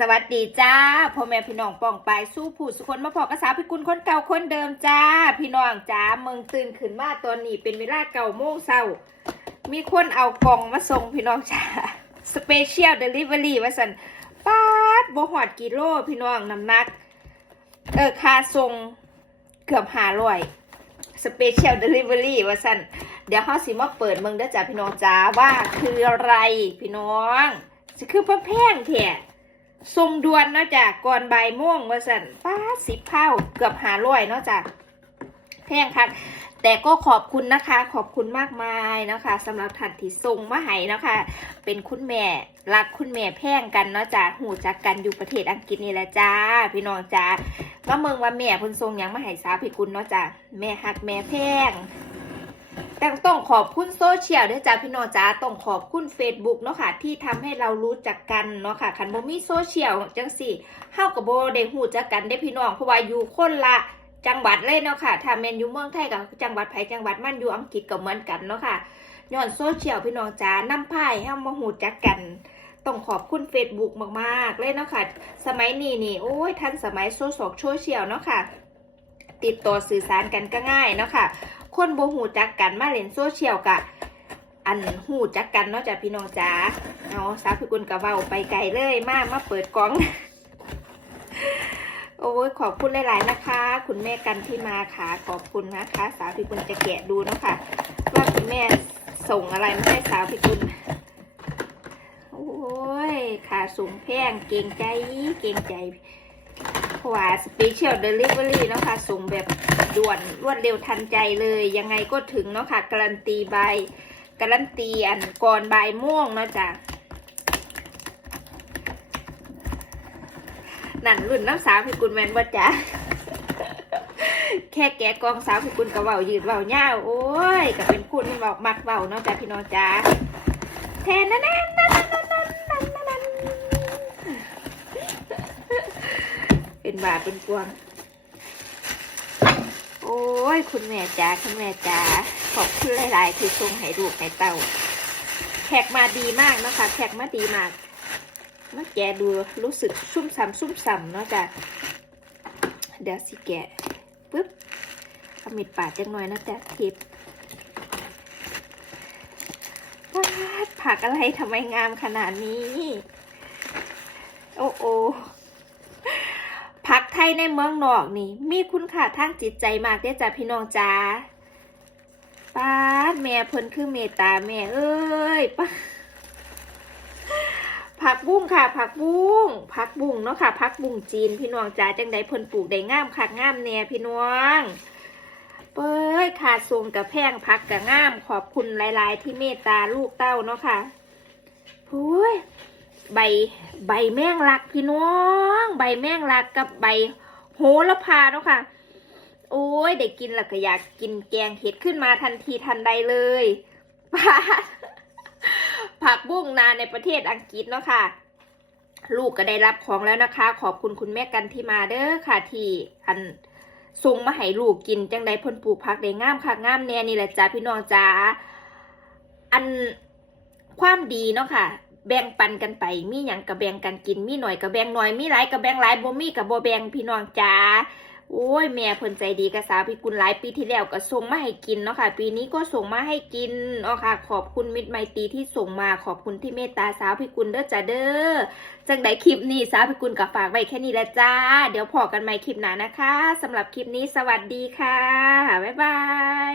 สวัสดีจ้าพ่อแม่พี่น้องป้องปายสู้ผู้สุคนมาพอกระสาวพิกุลคนเก่าคนเดิมจ้า พี่น้องจ้าเมืองตื่นขึ้นมาตอนนี้เป็นเวลาเก่าโมงเช้า มีคนเอากล่องมาส่งพี่น้องจ้าสเปเชียลเดลิเวอรี่ว่าสันป๊าดบหอดกิโลพี่น้องน้ำหนัก เออค่าส่งเกือบหาร้อยสเปเชียลเดลิเวอรี่ว่าสันเดี๋ยวเขาสิมาเปิดเมืองเด้อจ้าพี่น้องจ้าว่าคืออะไรพี่น้องจะคือพระแพงแท้ ทรงดวนเนาะจ้ะก่อนบ่ายโม่วงว่าสันป้าสิบเท่าเกือบหาร้อยเนาะจ้ะแพงคักแต่ก็ขอบคุณนะคะขอบคุณมากมายนะคะสำหรับท่านที่ส่งมาให้นะคะ เป็นคุณแม่รักคุณแม่แพงกันเนาะจ้ะหูจักกันอยู่ประเทศอังกฤษนี่แหละจ้า พี่น้องจ้าว่าเมืองว่าแม่พิ่นทรงยังมาให้สาพี่กุลเนาะจ้ะแม่ฮักแม่แพง แต่ต้องขอบคุณโซเชียลด้วยจ้าพี่น้องจ้าต้องขอบคุณ Facebook เนาะค่ะ ที่ทำให้เรารู้จักกันเนาะค่ะคันบ่มีโซเชียลจังสี่เฮากับโบได้ฮู้จักกันได้พี่น้องเพราะว่าอยู่คนละจังหวัดเลยเนาะค่ะ ถ้าแมนอยู่เมืองไทยกับจังหวัดไผจังหวัดมันอยู่อังกฤษก็เหมือนกันเนาะค่ะย้อนโซเชียลพี่น้องจ้านำพายห้เฮามาฮู้จักกันต้องขอบคุณ Facebook มากๆ เลยเนาะค่ะ สมัยนี้นี่โอ้ยทันสมัยโซโซโซเชียลเนาะค่ะ ติดต่อสื่อสารกันก็ง่ายเนาะค่ะ คนบ่หูจักกันมาเล่นโซเชียลกะอันหูจักกันเนาะจ้ะพี่น้องจ๋าเอาสาวพิกุลกะเว้าไปไกลเลยมามาเปิดกล่อง โอ้ยขอบคุณหลาย ๆ นะคะ คุณแม่กันที่มาค่ะขอบคุณนะคะ สาวพิกุลจะแกะดูเนาะค่ะว่าคุณแม่ส่งอะไรมาให้สาวพิกุลโอ้ยขาสูงแพงเก่งใจเก่งใจ ราะว่าสเปเชียลเดลิเวอรี่เนาะค่ะส่งแบบด่วนรวดเร็วทันใจเลย ยังไงก็ถึงเนาะค่ะ การันตีใบการันตีอันก่อนใบม่วงเนาะจ้ะนั่นรุ่นน้ำสาวพี่กุลแมนว่าจ้ะแค่แกะกองสาวพี่กุลกับเบายืดเบาเง่าโอ้ยก็เป็นคุณเบามักเบาเนาะจ้ะพี่น้องจ้าแทนนั่นนั่นั่นนั่นนั่นนั่นนั่นเป็น บาเป็นกวง โอ้ย คุณแม่จ๋าคุณแม่จ๋าขอบคุณหลาย ๆ ที่ส่งให้ลูกให้เต่าแขกมาดีมากนะคะแขกมาดีมากเมื่อแกดูรู้สึกซุ่มซ้ำซุ่มซ้ำเนาะจ้ะเดี๋ยวสิแกะปึ๊บเอามิดปาดจังหน่อยนะจ๊ะทิปว้าดผักอะไรทำไมงามขนาดนี้ โอ้โอ ผักไทยในเมืองนอกนี่ มีคุณค่าทางจิตใจมากเด้จ้ะพี่น้องจ้าป้าแม่เพิ่นคือเมตตาแม่เอ้ยป้าผักบุ้งค่ะ ผักบุ้งผักบุ้งเนาะค่ะผักบุ้งจีนพี่น้องจ้าจังใดเพิ่นปลูกได้งามคักงามแน่พี่น้องเป้ยขาดทรงกับแพงผักกับงามขอบคุณหลาย ๆ ที่เมตตาลูกเต้าเนาะค่ะพุ้ย ใบใบแมงลักพี่น้อง ใบแมงลักกับใบโหระพาเนาะค่ะ โอ้ยได้กินแล้วก็อยากกินแกงเห็ดขึ้นมาทันทีทันใดเลยผักผักบุ้งนาในประเทศอังกฤษเนาะค่ะ ลูกก็ได้รับของแล้วนะคะ ขอบคุณคุณแม่กันที่มาเด้อค่ะ ที่อันส่งมาให้ลูกกินจังใดเพ่นปลูกผักได้งามค่ะงามแน่นี่แหละจ้าพี่น้องจ้าอันความดีเนาะค่ะ แบ่งปันกันไป มีหยังกับแบ่งกันกิน มีหน่อยกับแบ่งหน่อย มีหลายกับแบ่งหลายบ่มีกับบ่แบ่งพี่น้องจ้าโอ้ยแม่เพิ่นใจดีกับสาวพี่กุลหลายปีที่แล้วก็ส่งมาให้กินเนาะค่ะ ปีนี้ก็ส่งมาให้กินเนาะค่ะ ขอบคุณมิตรไมตรีที่ส่งมาขอบคุณที่เมตตาสาวพี่กุลเด้อจ้าเด้อจังไดคลิปนี้สาวพี่กุลก็ฝากไว้แค่นี้แหละจ้า เดี๋ยวพอกันใหม่คลิปหน้านะคะสำหรับคลิปนี้สวัสดีค่ะบ๊ายบาย